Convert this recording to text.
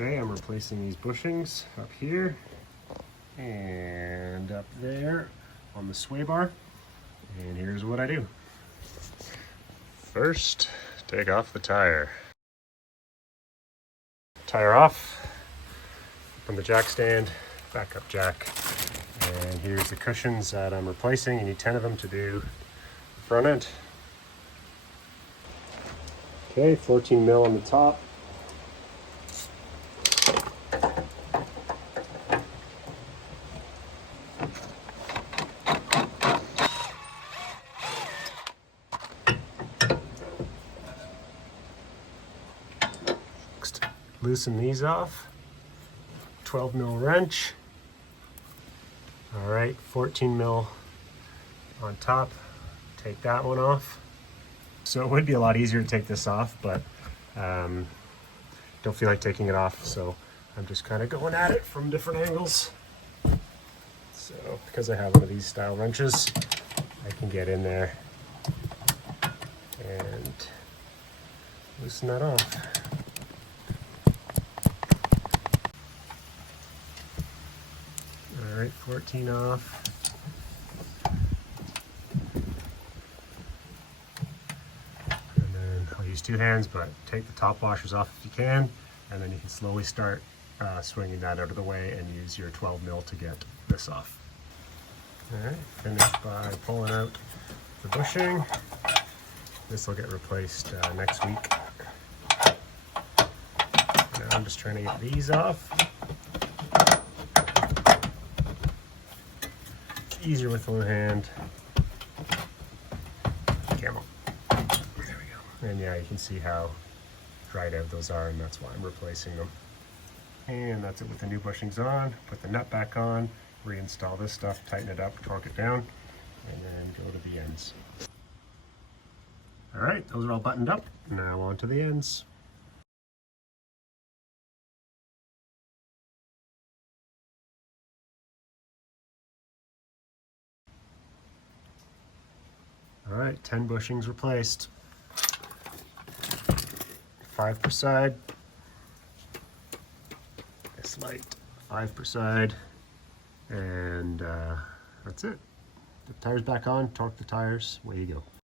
Today I'm replacing these bushings up here and up there on the Swaybar. And here's what I do. First, take off the tire. Tire off, from the jack stand, backup jack. And here's the cushions that I'm replacing. You need 10 of them to do the front end. Okay, 14 mil on the top. Next, loosen these off. 12 mil wrench. All right, 14 mil on top. Take that one off. So it would be a lot easier to take this off, but don't feel like taking it off. So I'm just kind of going at it from different angles. So because I have one of these style wrenches, I can get in there and loosen that off. All right, 14 off. And then I'll use two hands, but take the top washers off if you can, and then you can slowly start swinging that out of the way and use your 12 mil to get this off. All right, finish by pulling out the bushing. This will get replaced next week. Now I'm just trying to get these off. It's easier with one hand. Camel. There we go. And yeah, you can see how dried out those are, and that's why I'm replacing them. And that's it with the new bushings on. Put the nut back on, reinstall this stuff, tighten it up, torque it down, and then go to the ends. All right, those are all buttoned up. Now on to the ends. All right, 10 bushings replaced. 5 per side. This light, 5 per side. And that's it. The tires back on, torque the tires, away you go.